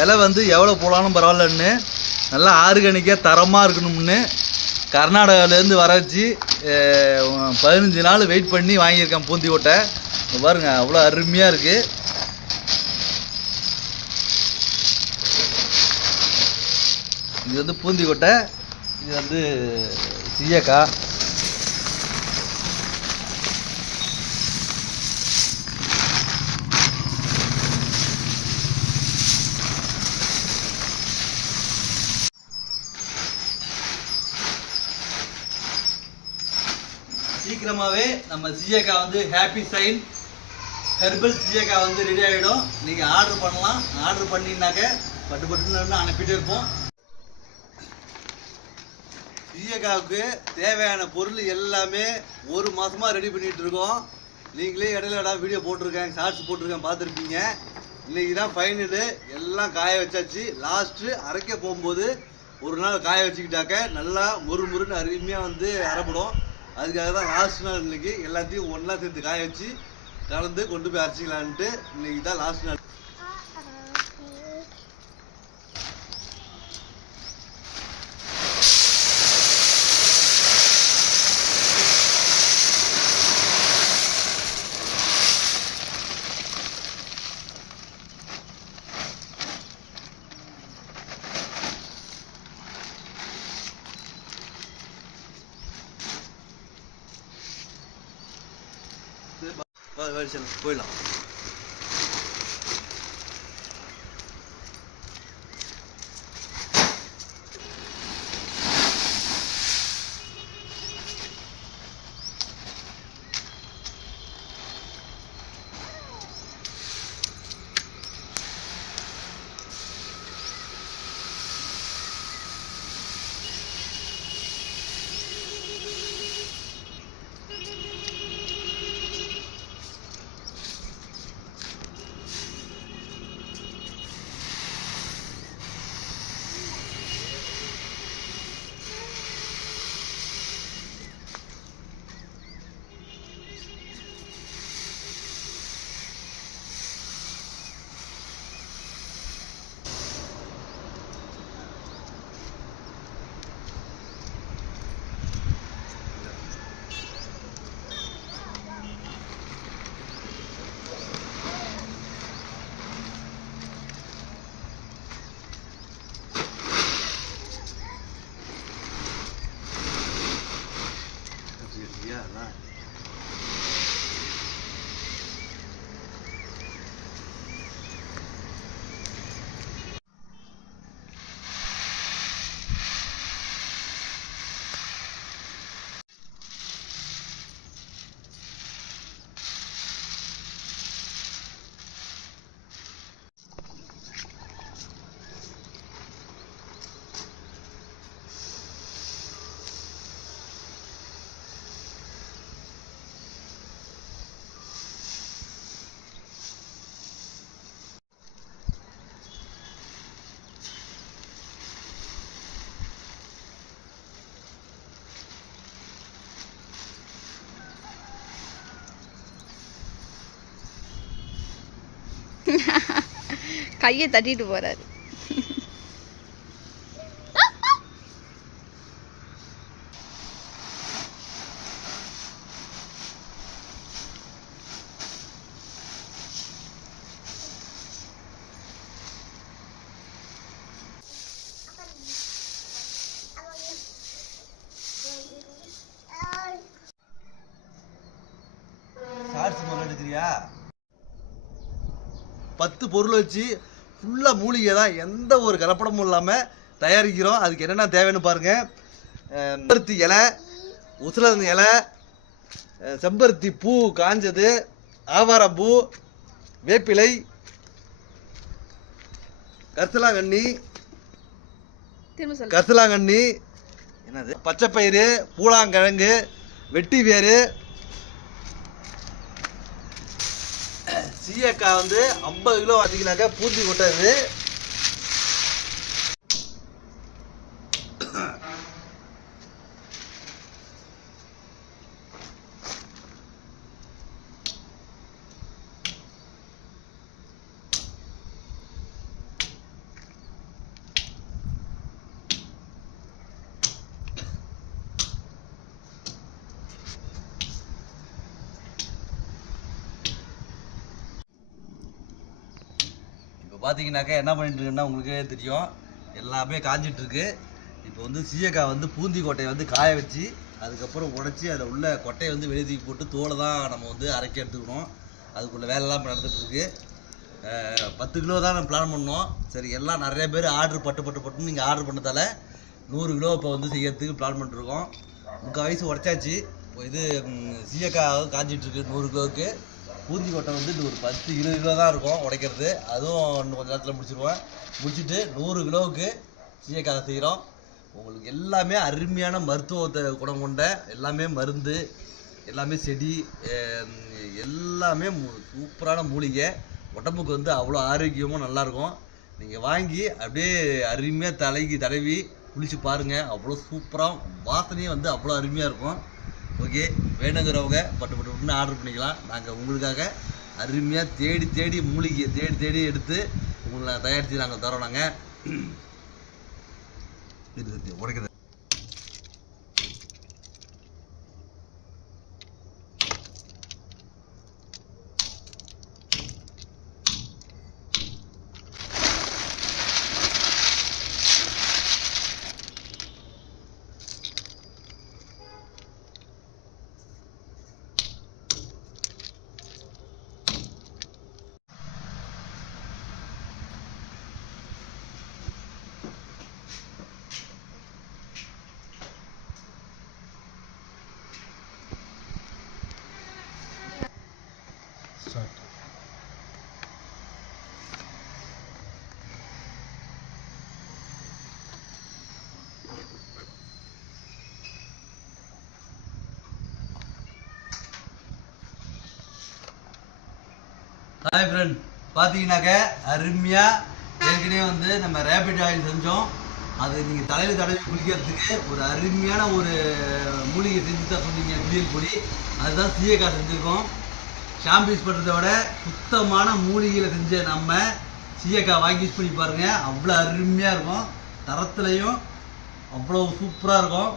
விலை வந்து எவ்வளோ போகலான்னு பரவாயில்லன்னு நல்லா ஆர்கானிக்காக தரமாக இருக்கணும்னு கர்நாடகாவிலேருந்து வர வச்சு 15 நாள் வெயிட் பண்ணி வாங்கியிருக்கேன் பூந்தி கொட்டை. பாருங்கள் அவ்வளோ அருமையாக இருக்குது. இது வந்து பூந்தி கொட்டை, இது வந்து சீயக்காய். சீக்கிரமாகவே நம்ம சீயக்காய் வந்து ஹாப்பி சைன் ஹெர்பல் சீயக்காய் வந்து ரெடி ஆகிடும். நீங்கள் ஆர்டர் பண்ணலாம். ஆர்டர் பண்ணினாக்க பட்டுன்னு அனுப்பிட்டு இருப்போம். சீயக்காவுக்கு தேவையான பொருள் எல்லாமே ஒரு மாதமாக ரெடி பண்ணிகிட்டு இருக்கோம். நீங்களே இடையில வீடியோ போட்டிருக்கேன், ஷார்ட்ஸ் போட்டிருக்கேன், பார்த்துருப்பீங்க. இன்றைக்கி தான் ஃபைனலு. எல்லாம் காய வச்சாச்சு. லாஸ்ட்டு அரைக்க போகும்போது ஒரு நாள் காய வச்சுக்கிட்டாக்க நல்லா முறுமுறுன்னு அருமையாக வந்து அரைப்படும். அதுக்காக தான் லாஸ்ட் நாள் இன்றைக்கி எல்லாத்தையும் ஒன்றா சேர்த்து காய வச்சு கலந்து கொண்டு போய் அரைச்சிக்கலான்ட்டு இன்றைக்கி தான் லாஸ்ட் நாள். போயிடலாம். கையை தட்டிட்டு போறாரு. ஷார்ட்ஸ் முதல்ல எடுக்கிறியா? 10 பொருள் வச்சு ஃபுல்லாக மூலிகை தான், எந்த ஒரு கலப்படமும் இல்லாமல் தயாரிக்கிறோம். அதுக்கு என்னென்ன தேவைன்னு பாருங்கள். செம்பருத்தி இலை, உசிலந்த இலை, செம்பருத்தி பூ காஞ்சது, ஆவாரம்பூ, வேப்பிலை, கரிசலாங்கண்ணி, என்னது பச்சைப்பயிறு, பூலாங்கிழங்கு, வெட்டி வேறு, சீயக்காய் வந்து 50 கிலோ வாங்கினாக்கா பூந்தி கொட்டது. பார்த்தீங்கன்னாக்கா என்ன பண்ணிட்டு இருக்குன்னா உங்களுக்கே தெரியும், எல்லாமே காஞ்சிட்டு இருக்கு. இப்போ வந்து சீயக்காய் வந்து பூந்தி கொட்டையை வந்து காய வச்சு அதுக்கப்புறம் உடைச்சி அதில் உள்ள கொட்டையை வந்து வெளியே தூக்கி போட்டு தோலை தான் நம்ம வந்து அரைக்க எடுத்துக்கணும். அதுக்குள்ள வேலைலாம் இப்போ நடந்துட்டு இருக்கு. 10 கிலோ தான் நம்ம பிளான் பண்ணோம். சரி, எல்லாம் நிறைய பேர் ஆர்டர் பட்டுன்னு நீங்கள் ஆர்டர் பண்ணதால 100 கிலோ இப்போ வந்து செய்யறதுக்கு பிளான் பண்ணிட்டுருக்கோம். 3/4 வயசு உடைச்சாச்சு. இப்போ இது சீயக்காய் காஞ்சிட்ருக்கு 100 கிலோவுக்கு. பூந்தி கொட்டை வந்து இது ஒரு 10-20 கிலோ தான் இருக்கும் உடைக்கிறது. அதுவும் இன்னும் கொஞ்சம் நேரத்தில் முடிச்சிடுவேன். முடிச்சுட்டு 100 கிலோவுக்கு சீயக்காய் செய்கிறோம். உங்களுக்கு எல்லாமே அருமையான மருத்துவத்தை குணம் கொண்ட எல்லாமே மருந்து, எல்லாமே செடி, எல்லாமே சூப்பரான மூலிகை. உடம்புக்கு வந்து அவ்வளோ ஆரோக்கியமாக நல்லாயிருக்கும். நீங்கள் வாங்கி அப்படியே அருமையாக தலைக்கு தடவி குளிச்சு பாருங்கள். அவ்வளோ சூப்பராக வாசனையும் வந்து அவ்வளோ அருமையாக இருக்கும். ஓகே, வேணுங்கிறவங்க பட்டு ஆர்டர் பண்ணிக்கலாம். நாங்கள் உங்களுக்காக அருமையாக தேடி மூலிகையை தேடி எடுத்து உங்களை தயாரித்து நாங்கள் தரோம். நாங்கள் உடைக்கிறது ஸ்டார்ட். ஹாய் ஃப்ரெண்ட், பார்த்தீங்கன்னாக்க அருமையாக ஏற்கனவே வந்து நம்ம ரேபிட் ஆயில் செஞ்சோம். அது நீங்கள் தலையில் தடவி குளிக்கிறதுக்கு ஒரு அருமையான ஒரு மூலிகை செஞ்சு தான் சொன்னீங்க, குளியல் பொடி. அதுதான் சீயக்காய் செஞ்சுருக்கோம். ஷாம்பு யூஸ் பண்ணுறத விட சுத்தமான மூலிகையில் செஞ்ச நம்ம சீயக்காய் வாங்கி யூஸ் பண்ணி பாருங்கள். அவ்வளோ அருமையாக இருக்கும். தரத்துலையும் அவ்வளோ சூப்பராக இருக்கும்.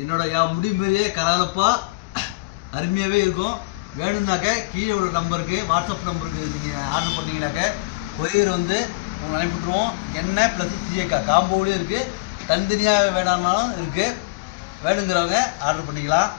என் முடி மாதிரியே கலகலப்பாக அருமையாகவே இருக்கும். வேணும்னாக்க கீழே உள்ள நம்பருக்கு, வாட்ஸ்அப் நம்பருக்கு நீங்கள் ஆர்டர் பண்ணிங்கனாக்க கொரியர் வந்து உங்களுக்கு அனுப்பிவிட்ருவோம். எண்ணெய் ப்ளஸ் சீயக்காய் காம்போவிலே இருக்குது. தனித்தனியாக வேணாம்னாலும் இருக்குது. வேணுங்கிறவங்க ஆர்டர் பண்ணிக்கலாம்.